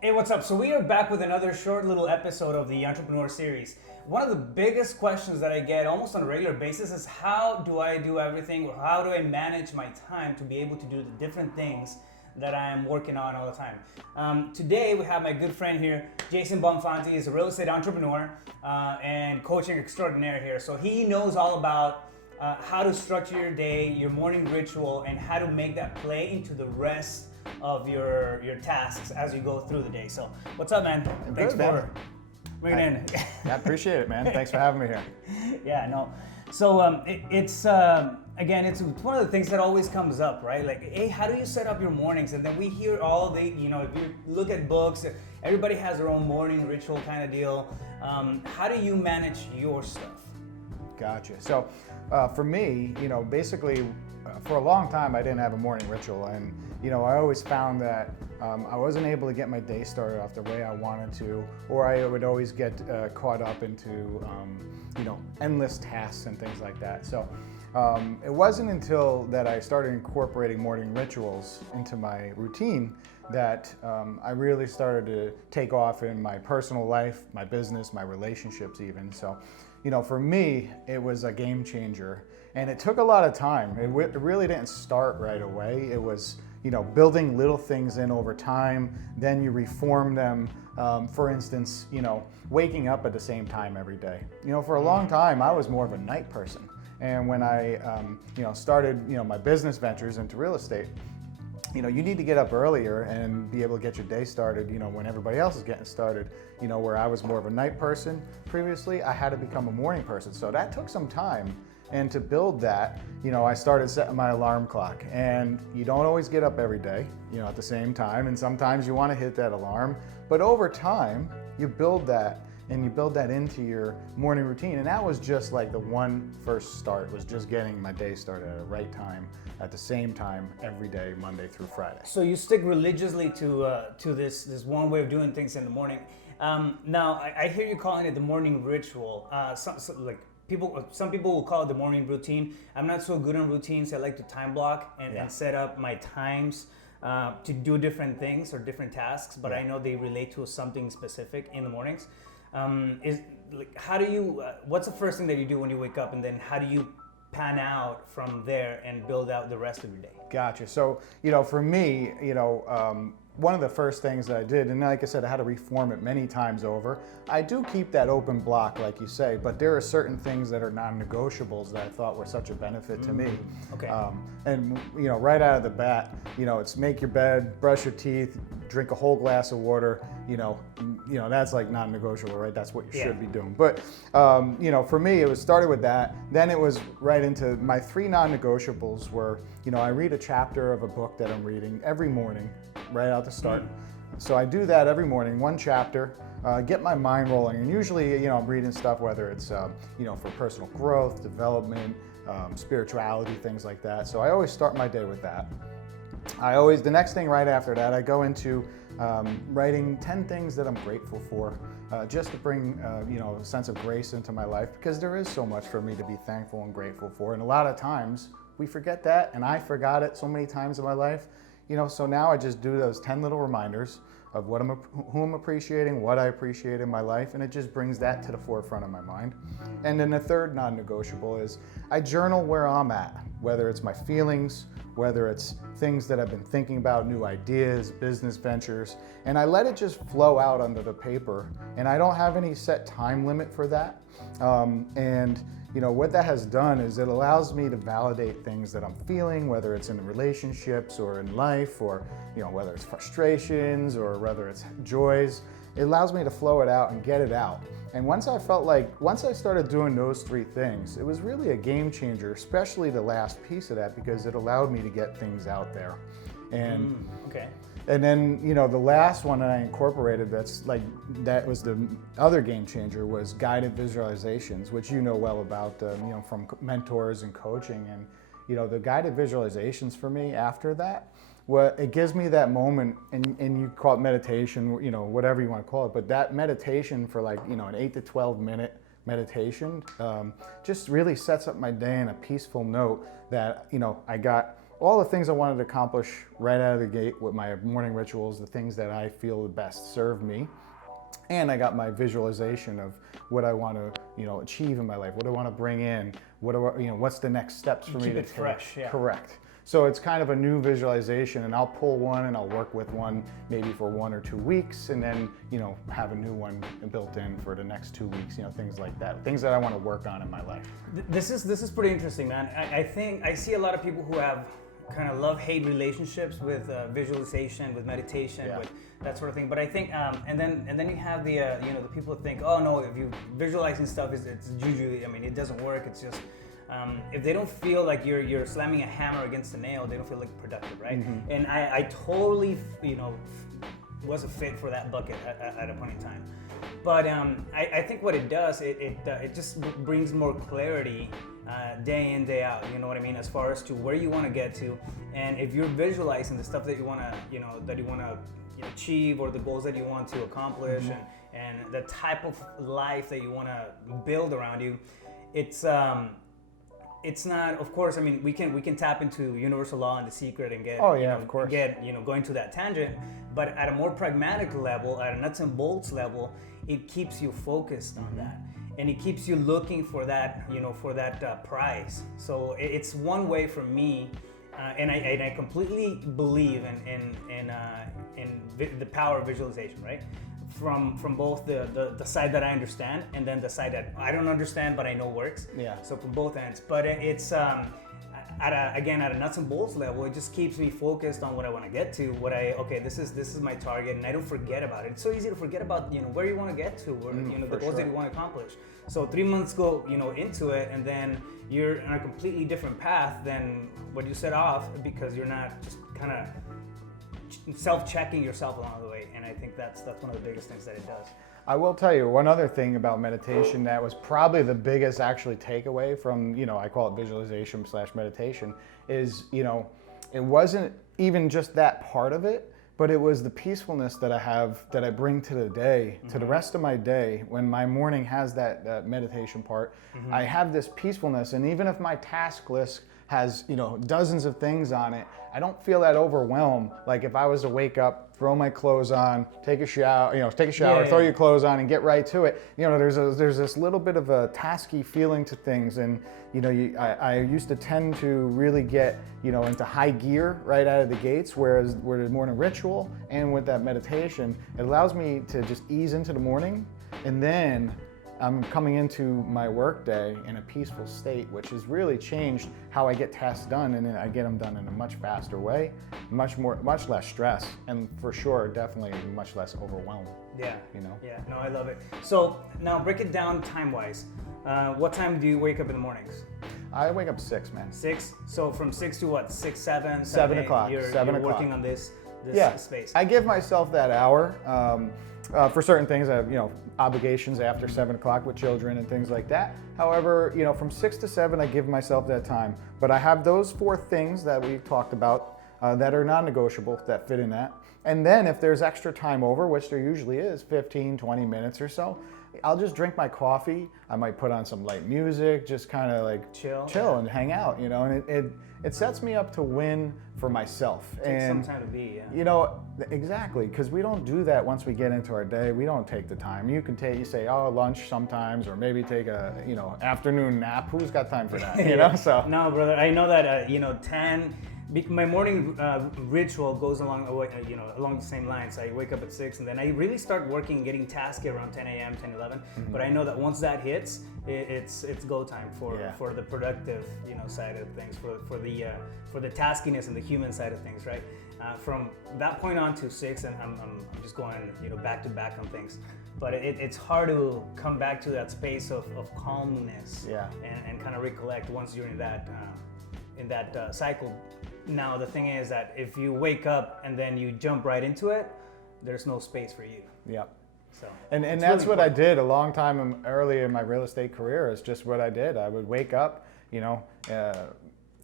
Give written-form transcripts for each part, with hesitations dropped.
Hey, what's up? So we are back with another short little episode of the Entrepreneur series. One of the biggest questions that I get almost on a regular basis is how do I do everything? How do I manage my time to be able to do the different things that I'm working on all the time? Today we have my good friend here, Jason Bonfanti. He's a real estate entrepreneur and coaching extraordinaire here. So he knows all about how to structure your day, your morning ritual, and how to make that play into the rest of your tasks as you go through the day. So what's up, man? Thanks for bringing in. I appreciate it, man. Thanks for having me here. Yeah, no. So it's again, it's one of the things that always comes up, right? Like, hey, how do you set up your mornings? And then we hear all the, if you look at books, everybody has their own morning ritual kind of deal. How do you manage your stuff? Gotcha. So for me, basically for a long time I didn't have a morning ritual, and I always found that I wasn't able to get my day started off the way I wanted to, or I would always get caught up into endless tasks and things like that. So it wasn't until that I started incorporating morning rituals into my routine that I really started to take off in my personal life, my business, my relationships even. So for me, it was a game changer, and it took a lot of time. It really didn't start right away. It was building little things in over time, then you reform them. For instance, waking up at the same time every day. For a long time, I was more of a night person. And when I, started, my business ventures into real estate, you need to get up earlier and be able to get your day started, when everybody else is getting started. Where I was more of a night person previously, I had to become a morning person. So that took some time. And to build that, I started setting my alarm clock. And you don't always get up every day, at the same time. And sometimes you want to hit that alarm. But over time, you build that, and you build that into your morning routine. And that was just like the first start, was just getting my day started at the right time, at the same time, every day, Monday through Friday. So you stick religiously to this one way of doing things in the morning. Now, I hear you calling it the morning ritual. Some people will call it the morning routine. I'm not so good on routines. I like to time block and set up my times to do different things or different tasks, but I know they relate to something specific in the mornings. What's the first thing that you do when you wake up, and then how do you pan out from there and build out the rest of your day? Gotcha. So, for me, one of the first things that I did, and like I said, I had to reform it many times over. I do keep that open block, like you say, but there are certain things that are non-negotiables that I thought were such a benefit to me. Okay. And right out of the bat, it's make your bed, brush your teeth, drink a whole glass of water. That's like non-negotiable, right? That's what you should be doing. But for me, it was started with that. Then it was right into my 3 non-negotiables were, I read a chapter of a book that I'm reading every morning, right out the start. So I do that every morning, 1 chapter, get my mind rolling. And usually, I'm reading stuff, whether it's, for personal growth, development, spirituality, things like that. So I always start my day with that. The next thing right after that, I go into writing 10 things that I'm grateful for, just to bring, a sense of grace into my life, because there is so much for me to be thankful and grateful for. And a lot of times we forget that, and I forgot it so many times in my life. So now I just do those 10 little reminders of who I'm appreciating, what I appreciate in my life, and it just brings that to the forefront of my mind. And then the third non-negotiable is I journal where I'm at, whether it's my feelings, whether it's things that I've been thinking about, new ideas, business ventures, and I let it just flow out onto the paper, and I don't have any set time limit for that. What that has done is it allows me to validate things that I'm feeling, whether it's in relationships or in life, or whether it's frustrations or whether it's joys. It allows me to flow it out and get it out. And once I started doing those 3 things, it was really a game changer, especially the last piece of that, because it allowed me to get things out there. And okay. And then, the last one that I incorporated that was the other game changer was guided visualizations, which well about, from mentors and coaching. And, the guided visualizations for me after that, it gives me that moment, and you call it meditation, whatever you want to call it, but that meditation for an 8 to 12 minute meditation just really sets up my day in a peaceful note that, I got all the things I wanted to accomplish right out of the gate with my morning rituals, the things that I feel the best serve me. And I got my visualization of what I want to, achieve in my life. What do I want to bring in? What's the next steps for me to take? Keep it fresh, yeah. Correct. So it's kind of a new visualization, and I'll pull one and I'll work with one maybe for 1 or 2 weeks, and then have a new one built in for the next 2 weeks. Things like that. Things that I want to work on in my life. This is pretty interesting, man. I think I see a lot of people who have kind of love-hate relationships with visualization, with meditation, with that sort of thing. But I think, and then you have the the people that think, oh no, if you visualizing stuff it's juju. I mean, it doesn't work. It's just if they don't feel like you're slamming a hammer against a nail, they don't feel like productive, right? Mm-hmm. And I totally was a fit for that bucket at a point in time. But I think what it does, it just brings more clarity day in, day out. You know what I mean? As far as to where you want to get to, and if you're visualizing the stuff that you want to, achieve, or the goals that you want to accomplish, mm-hmm. and the type of life that you want to build around you, it's not. Of course, I mean, we can tap into universal law and The Secret and get of course, going to that tangent. But at a more pragmatic level, at a nuts and bolts level, it keeps you focused on that, and it keeps you looking for that prize. So it's one way for me, and I completely believe in the power of visualization, right? From both the side that I understand, and then the side that I don't understand but I know works. Yeah. So from both ends, but it's at a nuts and bolts level, it just keeps me focused on what I want to get to. This is my target, and I don't forget about it. It's so easy to forget about where you want to get to, or the goals that you want to accomplish. So 3 months go into it, and then you're on a completely different path than what you set off, because you're not just kind of self-checking yourself along the way. And I think that's one of the biggest things that it does. I will tell you one other thing about meditation that was probably the biggest actually takeaway from, I call it visualization / meditation, is, it wasn't even just that part of it, but it was the peacefulness that I bring to the day, to the rest of my day. When my morning has that meditation part, I have this peacefulness, and even if my task list has dozens of things on it, I don't feel that overwhelmed. Like if I was to wake up, throw my clothes on, take a shower, throw your clothes on and get right to it. There's this little bit of a tasky feeling to things, and I used to tend to really get into high gear right out of the gates, whereas with the morning ritual and with that meditation, it allows me to just ease into the morning, and then I'm coming into my work day in a peaceful state, which has really changed how I get tasks done, and I get them done in a much faster way, much less stress, and for sure, definitely much less overwhelmed. Yeah. Yeah. No, I love it. So now break it down time-wise. What time do you wake up in the mornings? I wake up 6, man. 6. So from 6 to what? 6, 7, 7 o'clock. You're working on this space. I give myself that hour. For certain things, I have obligations after 7 o'clock with children and things like that. However, from 6 to 7, I give myself that time. But I have those 4 things that we've talked about that are non-negotiable that fit in that. And then if there's extra time over, which there usually is, 15, 20 minutes or so, I'll just drink my coffee. I might put on some light music, just kind of like chill and hang out, and it sets me up to win for myself. Take some time to be, exactly, because we don't do that once we get into our day. We don't take the time. You say, lunch sometimes, or maybe take a, afternoon nap. Who's got time for that, So. No, brother, I know that, 10, my morning ritual goes along the same lines. I wake up at 6, and then I really start working, getting tasky around 10 a.m., 10, 11. Mm-hmm. But I know that once that hits, it's go time for the productive side of things, for the taskiness and the human side of things, right? From that point on to 6, and I'm just going back to back on things. But it's hard to come back to that space of calmness, and kind of recollect once you're in that cycle. Now the thing is that if you wake up and then you jump right into it, there's no space for you. Yep. So and that's really what I did a long time early in my real estate career. Is just what I did. I would wake up,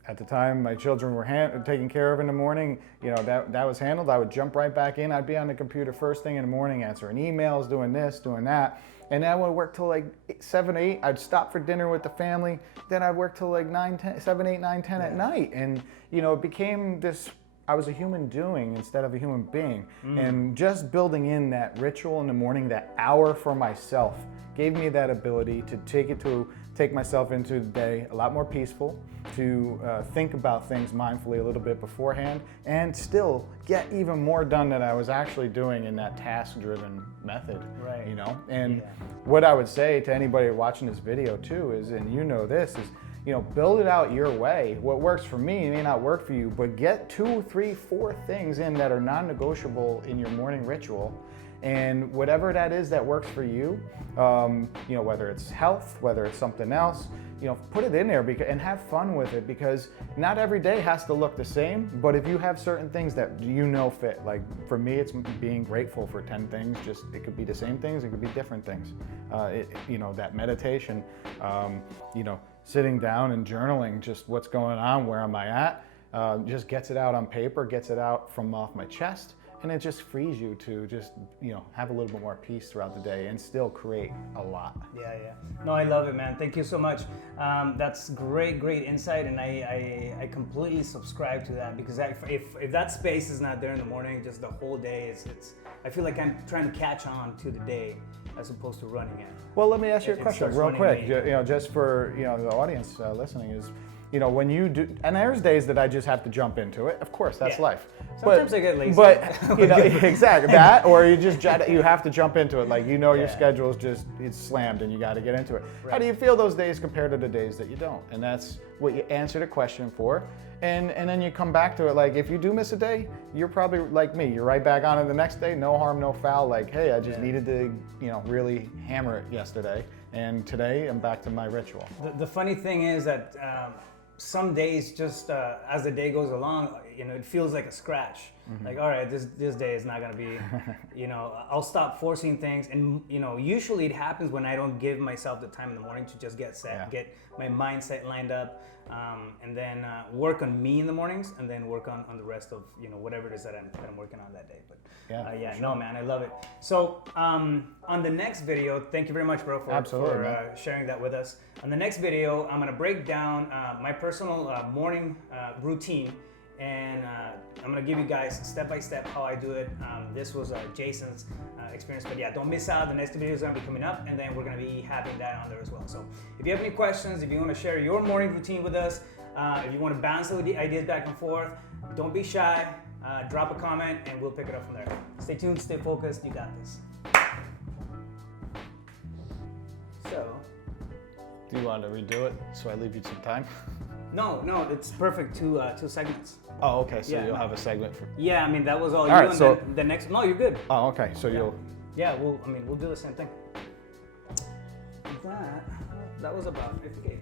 at the time my children were taken care of in the morning, you know, that was handled. I would jump right back in. I'd be on the computer first thing in the morning, answering emails, doing this, doing that. And then I would work till like 7, 8. I'd stop for dinner with the family. Then I'd work till like 7, 8, 9, 10 at night. And, you know, it became this, I was a human doing instead of a human being. And just building in that ritual in the morning, that hour for myself, gave me that ability to take myself into the day a lot more peaceful, to think about things mindfully a little bit beforehand, and still get even more done than I was actually doing in that task-driven method. Right. You know, and what I would say to anybody watching this video too is, and you know this, is, you know, build it out your way. What works for me may not work for you, but get 2, 3, 4 things in that are non-negotiable in your morning ritual. And whatever that is that works for you, you know, whether it's health, whether it's something else, you know, put it in there and have fun with it, because not every day has to look the same. But if you have certain things that you know fit, like for me, it's being grateful for 10 things. Just, it could be the same things, it could be different things. You know, that meditation, you know, sitting down and journaling just what's going on, where am I at, just gets it out on paper, gets it out from off my chest. And it just frees you to just, you know, have a little bit more peace throughout the day and still create a lot. Yeah. No, I love it, man. Thank you so much. That's great insight, and I completely subscribe to that, because if that space is not there in the morning, just the whole day, it's I feel like I'm trying to catch on to the day as opposed to running it. Well, let me ask you a question real quick, me. you know, just for, you know, the audience listening is, you know, when you do, and there's days that I just have to jump into it. Of course, that's life. Sometimes I get lazy. But you know, exactly that, or you have to jump into it. Like, you know, your schedule is just, it's slammed, and you got to get into it. Right. How do you feel those days compared to the days that you don't? And that's what you answer the question for. And then you come back to it. Like, if you do miss a day, you're probably like me. You're right back on it the next day. No harm, no foul. Like, hey, I just needed to, you know, really hammer it yesterday, and today I'm back to my ritual. The funny thing is that some days, just as the day goes along, you know, it feels like a scratch. Like, all right, this day is not gonna be, you know, I'll stop forcing things. And, you know, usually it happens when I don't give myself the time in the morning to just get set, get my mindset lined up, and then work on me in the mornings, and then work on the rest of, you know, whatever it is that I'm working on that day. But no, man, I love it. So on the next video, thank you very much, bro, for sharing that with us. On the next video, I'm gonna break down my personal morning routine, and I'm gonna give you guys step by step how I do it. This was Jason's experience, but yeah, don't miss out. The next video is gonna be coming up, and then we're gonna be having that on there as well. So if you have any questions, if you wanna share your morning routine with us, if you wanna bounce the ideas back and forth, don't be shy. Drop a comment, and we'll pick it up from there. Stay tuned, stay focused, you got this. So, do you want to redo it so I leave you some time? No, it's perfect. Two segments. Oh, okay. So you'll have a segment for. Yeah, I mean that was all. All you, right. And So then the next. No, you're good. Oh, okay. So you'll. Yeah, we'll do the same thing. That was about 50K.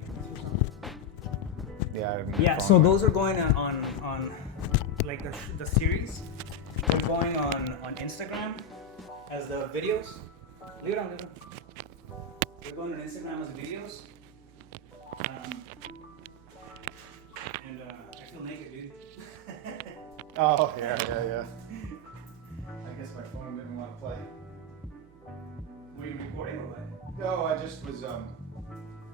Yeah. Yeah. So those are going on like the series. They're going on Instagram as the videos. Leave it on. They're going on Instagram as videos. And I feel naked, dude. Oh, yeah. I guess my phone didn't want to play. Were you recording or what? No, I just was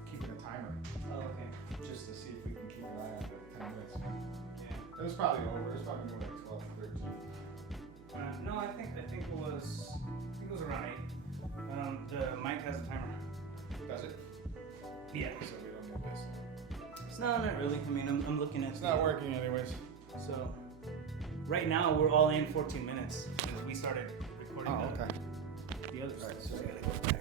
keeping a timer. Oh, okay. Just to see if we can keep an eye on it 10 minutes. Yeah. It was probably over. It was probably more like 12, 13. No, I think it was around 8. The mic has a timer. Does it? Yeah. So we don't need this. No, not really. I mean, I'm looking at. It's not working anyways. So, right now we're all in 14 minutes since we started recording. Oh, okay. The other side. So I gotta go back.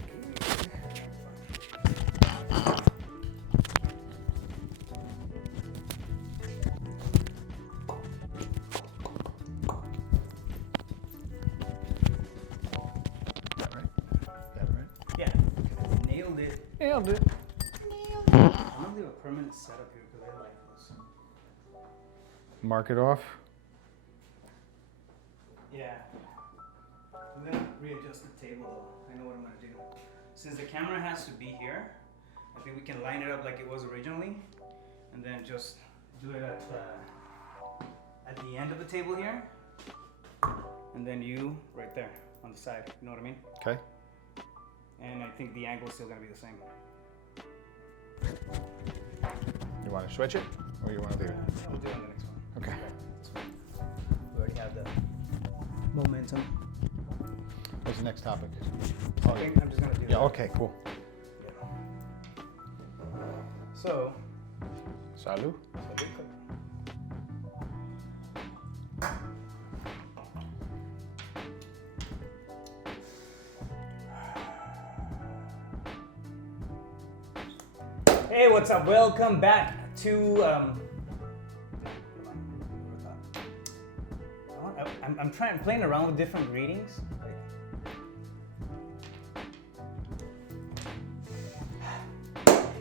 Nailed it. I'm gonna leave a permanent setup here because I like this. Mark it off. Yeah. I'm gonna readjust the table though. I know what I'm gonna do. Since the camera has to be here, I think we can line it up like it was originally, and then just do it at the end of the table here, and then you right there on the side. You know what I mean? Okay. And I think the angle is still gonna be the same. You want to switch it, or you want to leave it? We'll do it on the next one. Okay. We already have the momentum. What's the next topic? I think I'm just gonna do Yeah. that. Okay. Cool. Yeah. So. Salud. Hey, what's up? Welcome back to. I'm playing around with different readings.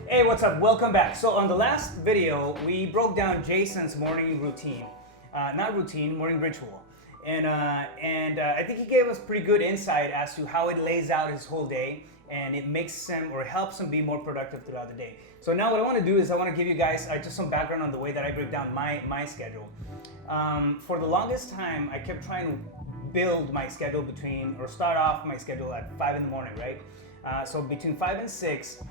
Hey, what's up? Welcome back. So on the last video, we broke down Jason's morning routine, morning ritual, and I think he gave us pretty good insight as to how it lays out his whole day, and it makes him or helps him be more productive throughout the day. So now what I want to do is I want to give you guys just some background on the way that I break down my schedule. For the longest time, I kept trying to build my schedule start off my schedule at 5 in the morning, right? So between 5 and 6,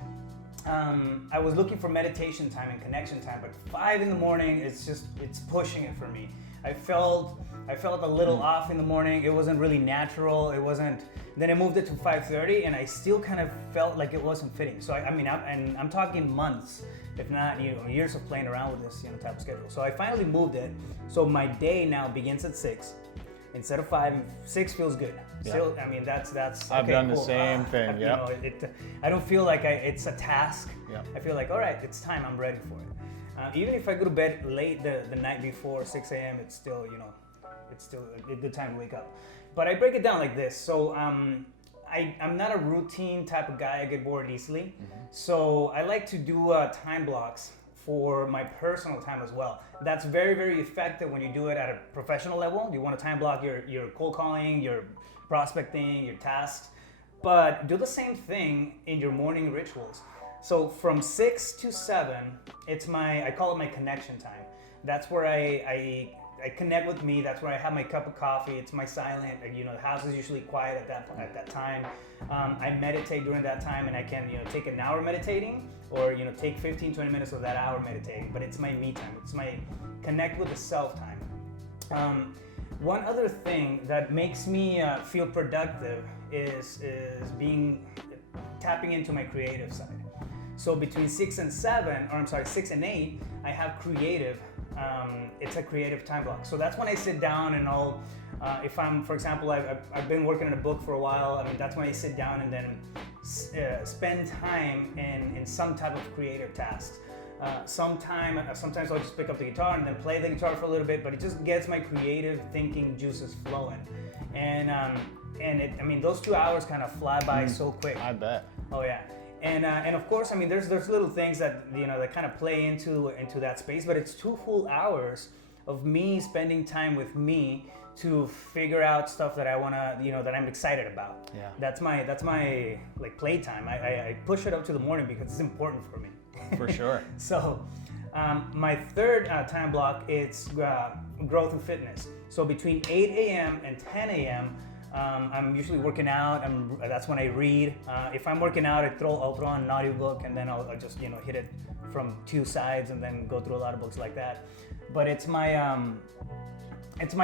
I was looking for meditation time and connection time, but 5 in the morning, it's pushing it for me. I felt a little off in the morning. It wasn't really natural. Then I moved it to 5:30, and I still kind of felt like it wasn't fitting. So I'm talking months, if not years of playing around with this type of schedule. So I finally moved it. So my day now begins at 6 instead of 5. 6 feels good. Yeah. Still, that's. I've okay, done cool. the same thing. Yeah. I don't feel like it's a task. Yeah. I feel like, all right, it's time. I'm ready for it. Even if I go to bed late the night before 6 a.m., it's still a good time to wake up. But I break it down like this. So I'm not a routine type of guy. I get bored easily. Mm-hmm. So I like to do time blocks for my personal time as well. That's very, very effective when you do it at a professional level. You want to time block your cold calling, your prospecting, your tasks. But do the same thing in your morning rituals. So from 6 to 7, I call it my connection time. That's where I connect with me. That's where I have my cup of coffee. It's my silent. The house is usually quiet at that time. I meditate during that time, and I can take an hour meditating, or take 15-20 minutes of that hour meditating. But it's my me time. It's my connect with the self time. One other thing that makes me feel productive is tapping into my creative side. So between 6 and 8, I have creative. It's a creative time block. So that's when I sit down and if I'm, for example, I've been working on a book for a while. That's when I sit down and then spend time in some type of creative tasks. Sometimes I'll just pick up the guitar and then play the guitar for a little bit, but it just gets my creative thinking juices flowing. And those 2 hours kind of fly by so quick. I bet. Oh yeah. And of course, there's little things that that kind of play into that space, but it's 2 full hours of me spending time with me to figure out stuff that I wanna, that I'm excited about. Yeah. That's my like playtime. I push it up to the morning because it's important for me. For sure. So, my third time block is growth and fitness. So between 8 a.m. and 10 a.m. I'm usually working out. That's when I read. If I'm working out, I'll throw on an audiobook, and then I'll just hit it from 2 sides and then go through a lot of books like that. But it's my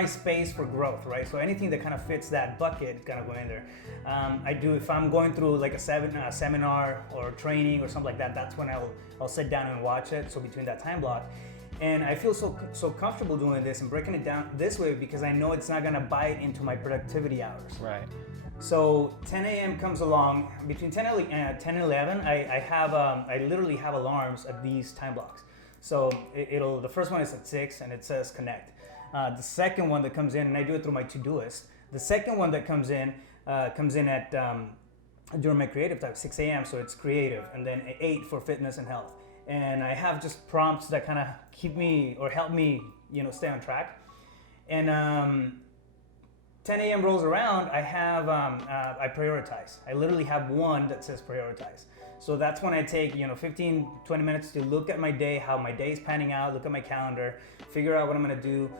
space for growth, right? So anything that kind of fits that bucket is gonna go in there. If I'm going through like a seminar or training or something like that, that's when I'll sit down and watch it. So between that time block. And I feel so comfortable doing this and breaking it down this way because I know it's not gonna bite into my productivity hours. Right. So 10 a.m. comes along. Between 10 and 11, I literally have alarms at these time blocks. So the first one is at 6 and it says connect. The second one that comes in, and I do it through my Todoist. The second one that comes in at during my creative time, 6 a.m. So it's creative, and then 8 for fitness and health. And I have just prompts that kind of keep me or help me, stay on track. And 10 a.m. rolls around, I prioritize. I literally have one that says prioritize. So that's when I take 15, 20 minutes to look at my day, how my day is panning out, look at my calendar, figure out what I'm gonna do,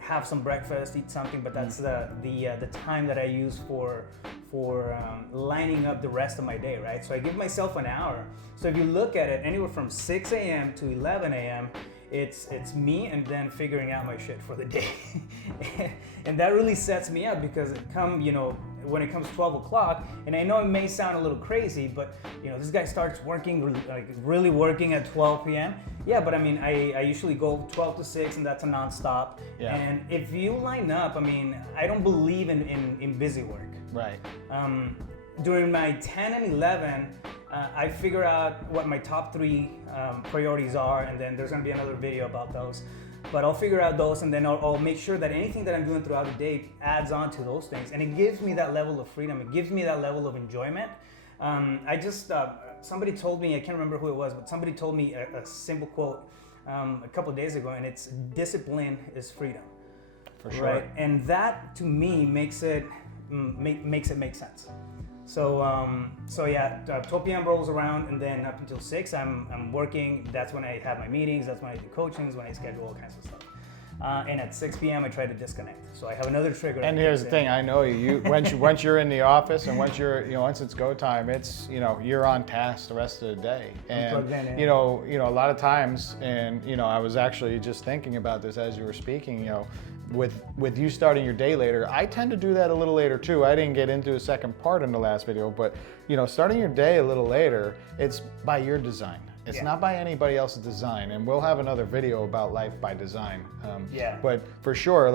have some breakfast, eat something. But that's the time that I use for lining up the rest of my day, right? So I give myself an hour. So if you look at it, anywhere from 6 a.m. to 11 a.m. It's me and then figuring out my shit for the day. And that really sets me up, because when it comes 12 o'clock, and I know it may sound a little crazy, but this guy starts working, really working at 12 p.m. Yeah, but I mean, I usually go 12 to 6, and that's a nonstop. Yeah. And if you line up, I mean, I don't believe in busy work. Right. During my 10 and 11, I figure out what my top 3 priorities are, and then there's gonna be another video about those. But I'll figure out those, and then I'll make sure that anything that I'm doing throughout the day adds on to those things, and it gives me that level of freedom. It gives me that level of enjoyment. Somebody told me, I can't remember who it was, but somebody told me a simple quote a couple of days ago, and it's discipline is freedom. For sure. Right, and that to me makes it make sense. So 12 p.m. rolls around, and then up until 6, I'm working. That's when I have my meetings. That's when I do coachings. When I schedule all kinds of stuff. And at 6 p.m. I try to disconnect. So I have another trigger. And here's the thing: I know you. Once you're in the office, and once it's go time, it's you're on task the rest of the day. And a lot of times, and I was actually just thinking about this as you were speaking. With you starting your day later, I tend to do that a little later too. I didn't get into a second part in the last video, but starting your day a little later, it's by your design. It's not by anybody else's design, and we'll have another video about life by design. But for sure,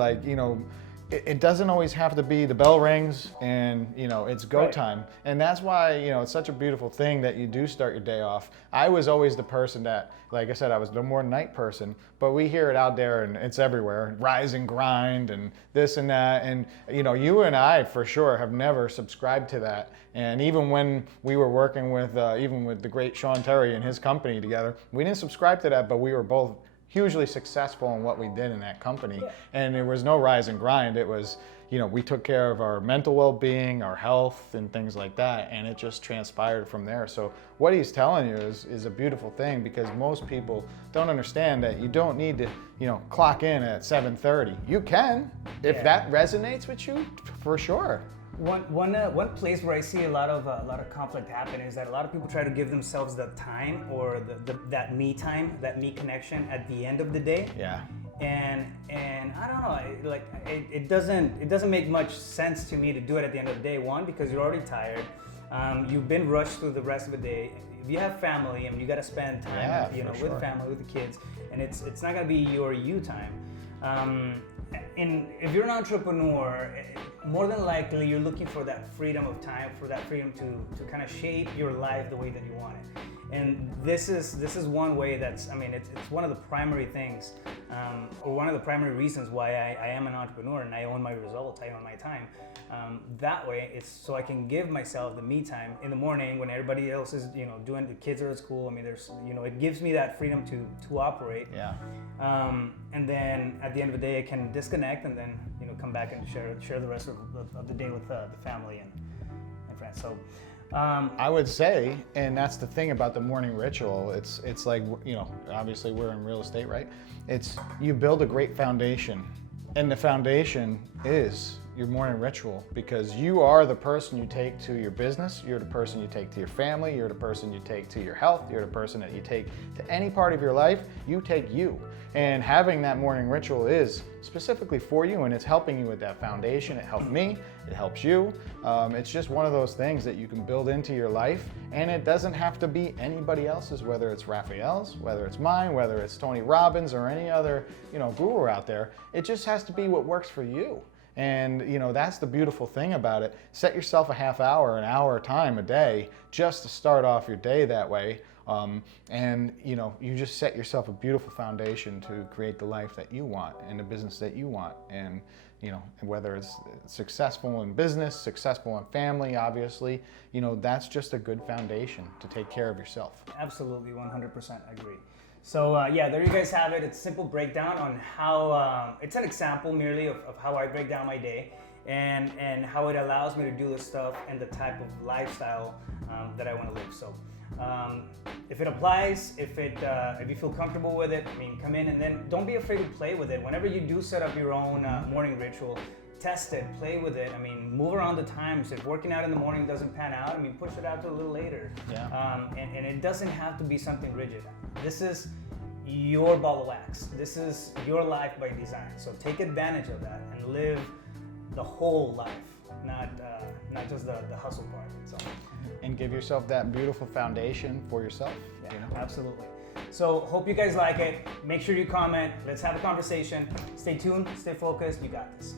it doesn't always have to be the bell rings and it's go time. And that's why it's such a beautiful thing that you do start your day off. I was always the person that, like I said, I was the more night person, but we hear it out there and it's everywhere, rise and grind and this and that. And you and I for sure have never subscribed to that. And even when we were working with even with the great Sean Terry and his company together, we didn't subscribe to that, but we were both hugely successful in what we did in that company. And there was no rise and grind. It was, we took care of our mental well-being, our health, and things like that, and it just transpired from there. So what he's telling you is a beautiful thing, because most people don't understand that you don't need to, clock in at 7:30. You can, if that resonates with you, for sure. One place where I see a lot of conflict happen is that a lot of people try to give themselves the time or that me time, that me connection at the end of the day. Yeah. And I don't know, it doesn't make much sense to me to do it at the end of the day. One, because you're already tired. You've been rushed through the rest of the day. If you have family, you got to spend time, with the family, with the kids, and it's not gonna be your you time. And if you're an entrepreneur, more than likely you're looking for that freedom of time, for that freedom to kind of shape your life the way that you want it. And this is one way it's one of the primary things, or one of the primary reasons why I am an entrepreneur and I own my results, I own my time. That way, it's so I can give myself the me time in the morning when everybody else is, doing, the kids are at school. There's, it gives me that freedom to operate. Yeah. And then at the end of the day, I can disconnect and then, come back and share the rest of the day with the family and friends. So. I would say, and that's the thing about the morning ritual, it's like, obviously we're in real estate, right? It's, you build a great foundation, and the foundation is your morning ritual, because you are the person you take to your business, you're the person you take to your family, you're the person you take to your health, you're the person that you take to any part of your life, you take you. And having that morning ritual is specifically for you, and it's helping you with that foundation. It helped me, it helps you. It's just one of those things that you can build into your life, and it doesn't have to be anybody else's, whether it's Rafael's, whether it's mine, whether it's Tony Robbins or any other, guru out there. It just has to be what works for you. And that's the beautiful thing about it. Set yourself a half hour, an hour time a day just to start off your day that way. And you just set yourself a beautiful foundation to create the life that you want and the business that you want. And whether it's successful in business, successful in family, obviously, that's just a good foundation to take care of yourself. Absolutely, 100% agree. So there you guys have it. It's a simple breakdown on how, it's an example merely of how I break down my day. and how it allows me to do this stuff and the type of lifestyle that I want to live. So if it applies, if you feel comfortable with it, I mean, come in, and then don't be afraid to play with it. Whenever you do set up your own morning ritual, test it, play with it. I mean, move around the times. If working out in the morning doesn't pan out, I mean, push it out to a little later. Yeah. And it doesn't have to be something rigid. This is your ball of wax. This is your life by design. So take advantage of that and live the whole life, not just the hustle part. So. And give yourself that beautiful foundation for yourself. Yeah, absolutely. So hope you guys like it. Make sure you comment. Let's have a conversation. Stay tuned, stay focused. You got this.